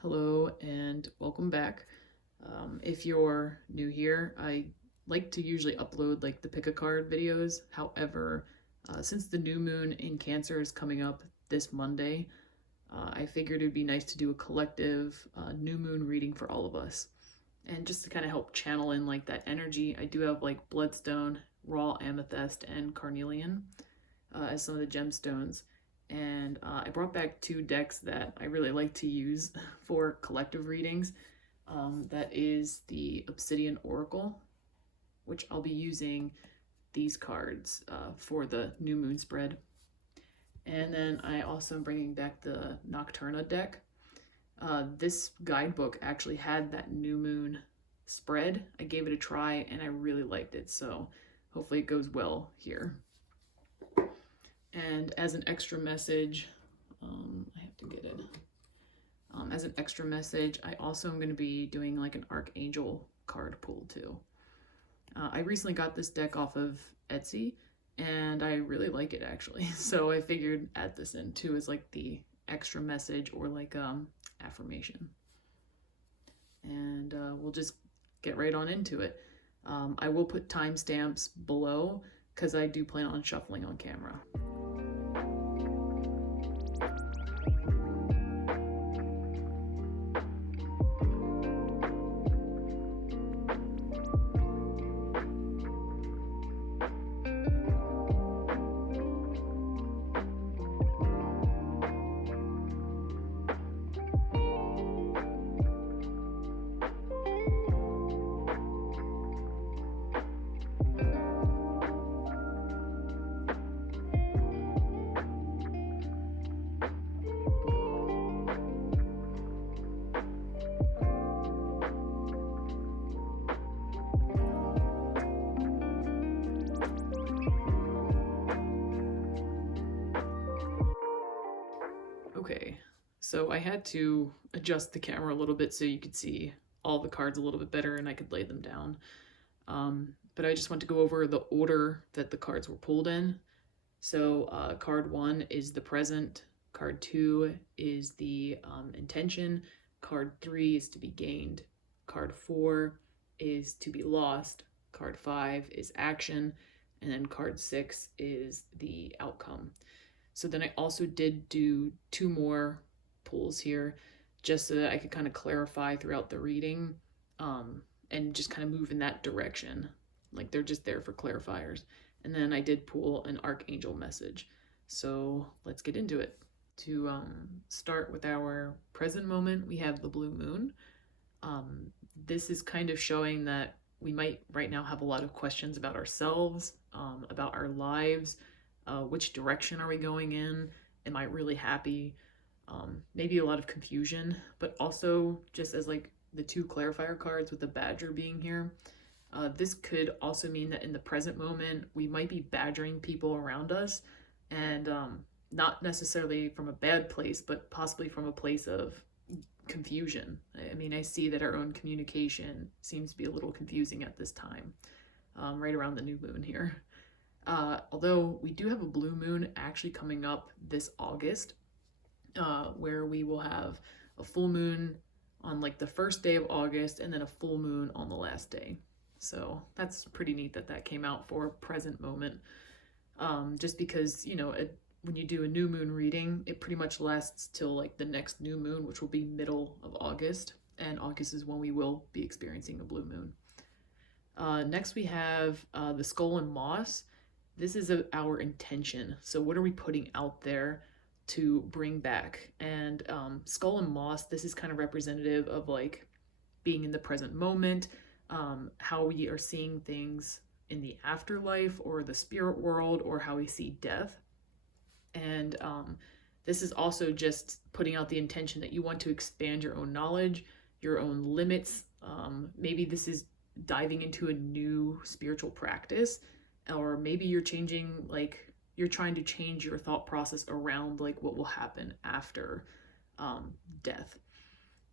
Hello and welcome back. If you're new here, I like to usually upload like the pick a card videos. However, since the new moon in Cancer is coming up this Monday, I figured it'd be nice to do a collective new moon reading for all of us. And just to kind of help channel in like that energy, I do have like Bloodstone, Raw Amethyst, and Carnelian as some of the gemstones. And I brought back two decks that I really like to use for collective readings. That is the Obsidian Oracle, which I'll be using these cards for the new moon spread. And then I also am bringing back the Nocturna deck. This guidebook actually had that new moon spread. I gave it a try and I really liked it, so hopefully it goes well here. And as an extra message, I have to get it. As an extra message, I also am going to be doing like an Archangel card pull too. I recently got this deck off of Etsy and I really like it actually. So I figured add this in too as like the extra message or like affirmation. And we'll just get right on into it. I will put timestamps below because I do plan on shuffling on camera. Okay, so I had to adjust the camera a little bit so you could see all the cards a little bit better and I could lay them down. But I just want to go over the order that the cards were pulled in. So card 1 is the present, card 2 is the intention, card 3 is to be gained, card 4 is to be lost, card 5 is action, and then card 6 is the outcome. So then I also did do 2 more pulls here just so that I could kind of clarify throughout the reading and just kind of move in that direction. Like they're just there for clarifiers. And then I did pull an Archangel message. So let's get into it. To start with our present moment, we have the blue moon. This is kind of showing that we might right now have a lot of questions about ourselves, about our lives. Which direction are we going in? Am I really happy? Maybe a lot of confusion, but also just as like the 2 clarifier cards with the badger being here. This could also mean that in the present moment, we might be badgering people around us and not necessarily from a bad place, but possibly from a place of confusion. I mean, I see that our own communication seems to be a little confusing at this time, right around the new moon here. Although we do have a blue moon actually coming up this August, where we will have a full moon on like the first day of August and then a full moon on the last day. So that's pretty neat that that came out for present moment. Just because, you know, when you do a new moon reading, it pretty much lasts till like the next new moon, which will be middle of August. And August is when we will be experiencing a blue moon. Next we have the skull and moss. This is our intention. So what are we putting out there to bring back? And skull and moss, this is kind of representative of like being in the present moment, how we are seeing things in the afterlife or the spirit world, or how we see death. And this is also just putting out the intention that you want to expand your own knowledge, your own limits. Maybe this is diving into a new spiritual practice, or maybe you're changing, like you're trying to change your thought process around like what will happen after death.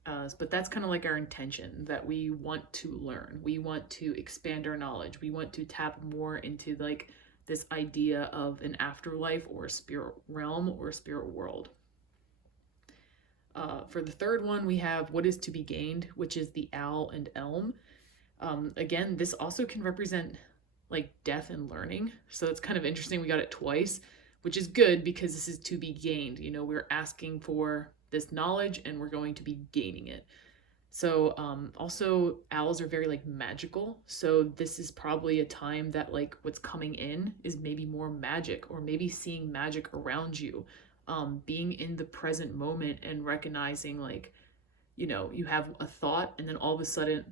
But that's kind of like our intention, that we want to learn, we want to expand our knowledge, we want to tap more into like this idea of an afterlife or a spirit realm or a spirit world. For the third one, we have what is to be gained, which is the owl and elm. Again, this also can represent like death and learning. So it's kind of interesting. We got it twice, which is good because this is to be gained. You know, we're asking for this knowledge and we're going to be gaining it. So also owls are very like magical. So this is probably a time that like what's coming in is maybe more magic, or maybe seeing magic around you, being in the present moment and recognizing like, you know, you have a thought and then all of a sudden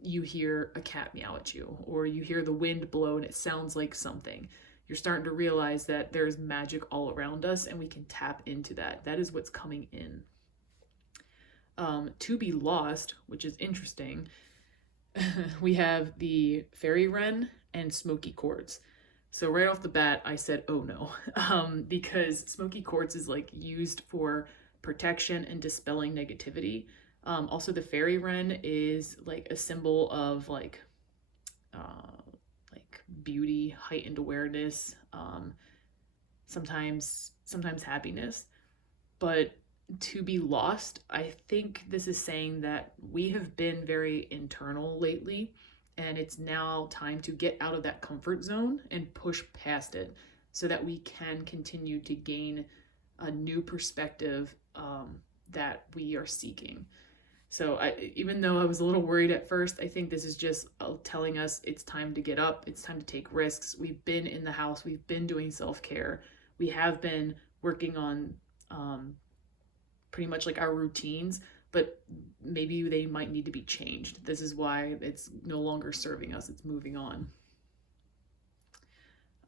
you hear a cat meow at you, or you hear the wind blow and it sounds like something. You're starting to realize that there's magic all around us and we can tap into that. That is what's coming in. To be lost, which is interesting, we have the fairy wren and smoky quartz. So right off the bat, I said, oh no, because smoky quartz is like used for protection and dispelling negativity. Also, the fairy wren is like a symbol of like beauty, heightened awareness, sometimes happiness. But to be lost, I think this is saying that we have been very internal lately, and it's now time to get out of that comfort zone and push past it so that we can continue to gain a new perspective that we are seeking. So even though I was a little worried at first, I think this is just telling us it's time to get up. It's time to take risks. We've been in the house. We've been doing self-care. We have been working on pretty much like our routines, but maybe they might need to be changed. This is why it's no longer serving us. It's moving on.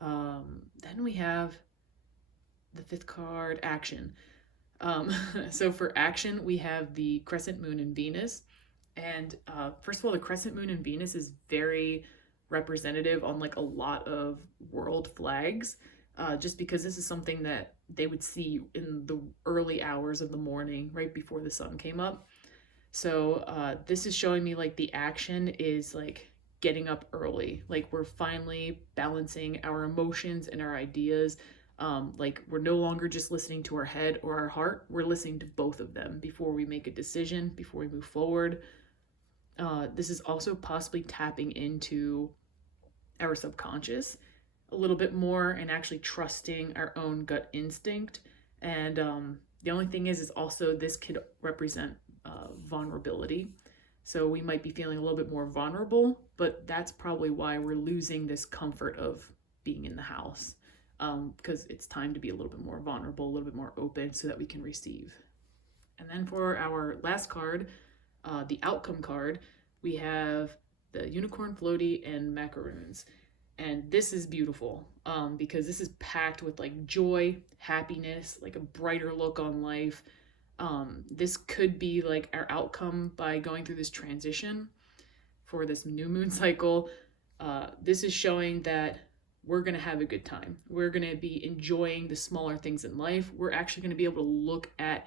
Then we have the fifth card, action. So for action, we have the crescent moon and Venus. And first of all, the crescent moon and Venus is very representative on like a lot of world flags, just because this is something that they would see in the early hours of the morning, right before the sun came up. So this is showing me like the action is like getting up early. Like we're finally balancing our emotions and our ideas. Like we're no longer just listening to our head or our heart. We're listening to both of them before we make a decision, before we move forward. This is also possibly tapping into our subconscious a little bit more and actually trusting our own gut instinct. And the only thing is also this could represent vulnerability. So we might be feeling a little bit more vulnerable, but that's probably why we're losing this comfort of being in the house, because it's time to be a little bit more vulnerable, a little bit more open so that we can receive. And then for our last card, the outcome card, we have the unicorn floaty and macaroons. And this is beautiful because this is packed with like joy, happiness, like a brighter look on life. This could be like our outcome by going through this transition for this new moon cycle. This is showing that we're going to have a good time. We're going to be enjoying the smaller things in life. We're actually going to be able to look at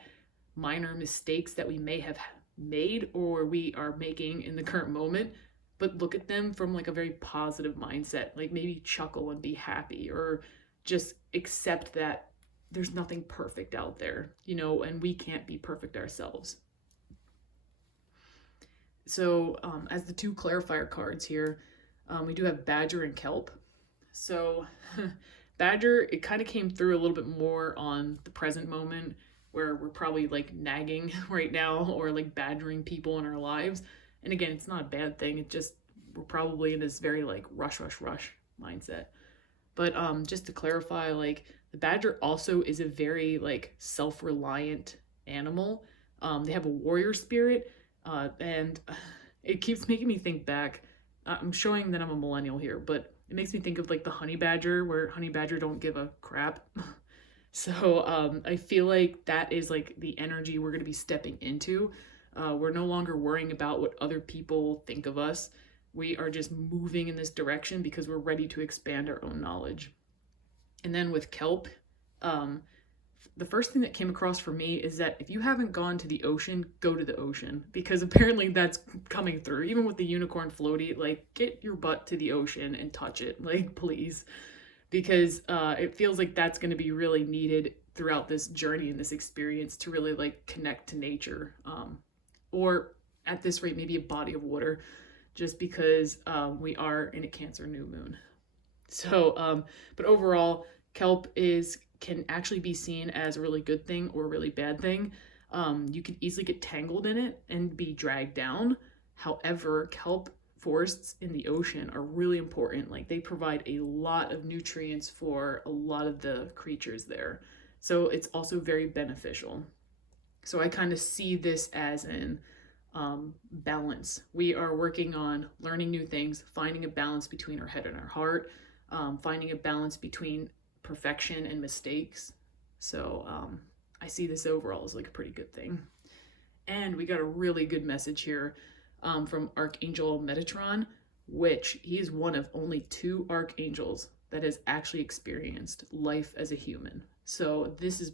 minor mistakes that we may have made or we are making in the current moment, but look at them from like a very positive mindset, like maybe chuckle and be happy, or just accept that there's nothing perfect out there, you know, and we can't be perfect ourselves. So as the two clarifier cards here, we do have Badger and Kelp. So Badger, it kind of came through a little bit more on the present moment where we're probably like nagging right now or like badgering people in our lives. And again, it's not a bad thing. It just, we're probably in this very like rush mindset. But just to clarify, like the badger also is a very like self-reliant animal. They have a warrior spirit, and it keeps making me think back. I'm showing that I'm a millennial here, but it makes me think of like the honey badger, where honey badger don't give a crap. So I feel like that is like the energy we're going to be stepping into. We're no longer worrying about what other people think of us. We are just moving in this direction because we're ready to expand our own knowledge. And then with Kelp, the first thing that came across for me is that if you haven't gone to the ocean, go to the ocean, because apparently that's coming through. Even with the unicorn floaty, like get your butt to the ocean and touch it, like please, because it feels like that's going to be really needed throughout this journey and this experience to really like connect to nature, or at this rate maybe a body of water, just because we are in a Cancer new moon. So but overall, kelp can actually be seen as a really good thing or a really bad thing. You can easily get tangled in it and be dragged down. However, kelp forests in the ocean are really important. Like, they provide a lot of nutrients for a lot of the creatures there. So it's also very beneficial. So I kind of see this as an balance. We are working on learning new things, finding a balance between our head and our heart, finding a balance between perfection and mistakes. So I see this overall as like a pretty good thing. And we got a really good message here from Archangel Metatron, which he is one of only 2 archangels that has actually experienced life as a human. So this is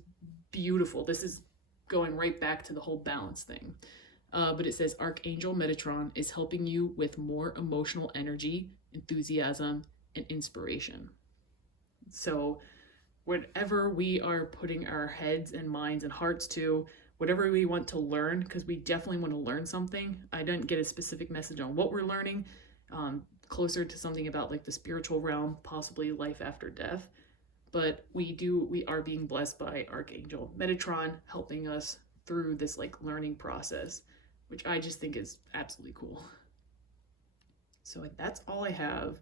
beautiful. This is going right back to the whole balance thing. But it says Archangel Metatron is helping you with more emotional energy, enthusiasm, and inspiration. So whatever we are putting our heads and minds and hearts to, whatever we want to learn, because we definitely want to learn something. I didn't get a specific message on what we're learning, closer to something about like the spiritual realm, possibly life after death. But we are being blessed by Archangel Metatron helping us through this like learning process, which I just think is absolutely cool. So that's all I have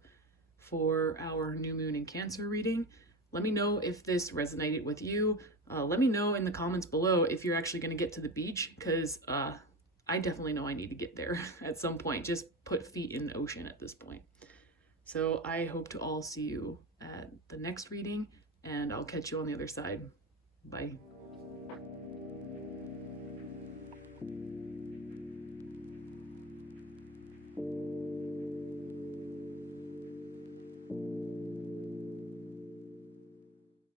for our new moon in Cancer reading. Let me know if this resonated with you. Let me know in the comments below if you're actually going to get to the beach, because I definitely know I need to get there at some point. Just put feet in the ocean at this point. So I hope to all see you at the next reading, and I'll catch you on the other side. Bye.